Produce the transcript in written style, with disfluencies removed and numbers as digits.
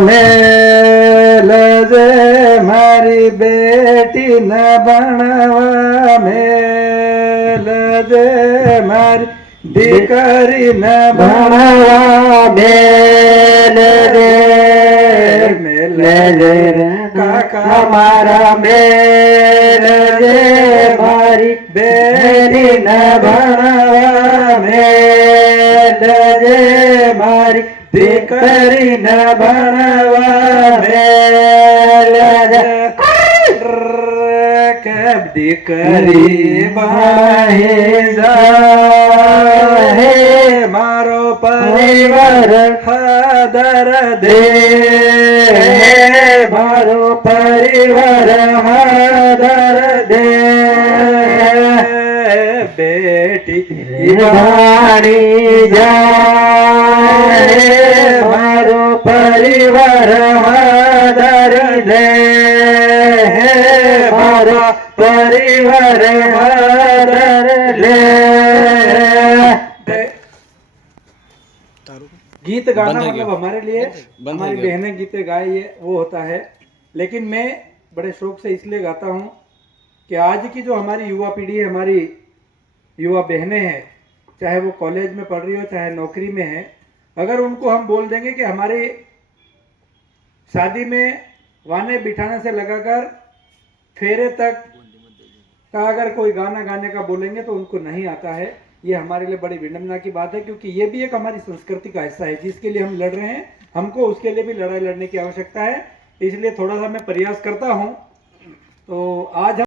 Mail जे मारी बेटी न भणवा मेल जे मारी दीकरी न भणवा मेल जे काका मारा मेल जे मारी बेटी न भणवा मेल जे मारी दीकरी न भणवा मेल के दीकरी बाहे जाहे मारो परिवार हादर दे मारो परिवार हादर दे बेटी वाणी जाए मारो परिवार हादर दे मारो परिवार हादर दे। गीत गाना मतलब हमारे लिए हमारी बहनें गीत गाए ये वो होता है, लेकिन मैं बड़े शौक से इसलिए गाता हूँ कि आज की जो हमारी युवा पीढ़ी है, हमारी युवा बहनें हैं, चाहे वो कॉलेज में पढ़ रही हो चाहे नौकरी में है, अगर उनको हम बोल देंगे कि हमारी शादी में वाने बिठाने से लगाकर फेरे तक का अगर कोई गाना गाने का बोलेंगे तो उनको नहीं आता है। ये हमारे लिए बड़ी विडंबना की बात है, क्योंकि ये भी एक हमारी संस्कृति का हिस्सा है जिसके लिए हम लड़ रहे हैं, हमको उसके लिए भी लड़ाई लड़ने की आवश्यकता है। इसलिए थोड़ा सा मैं प्रयास करता हूँ। तो आज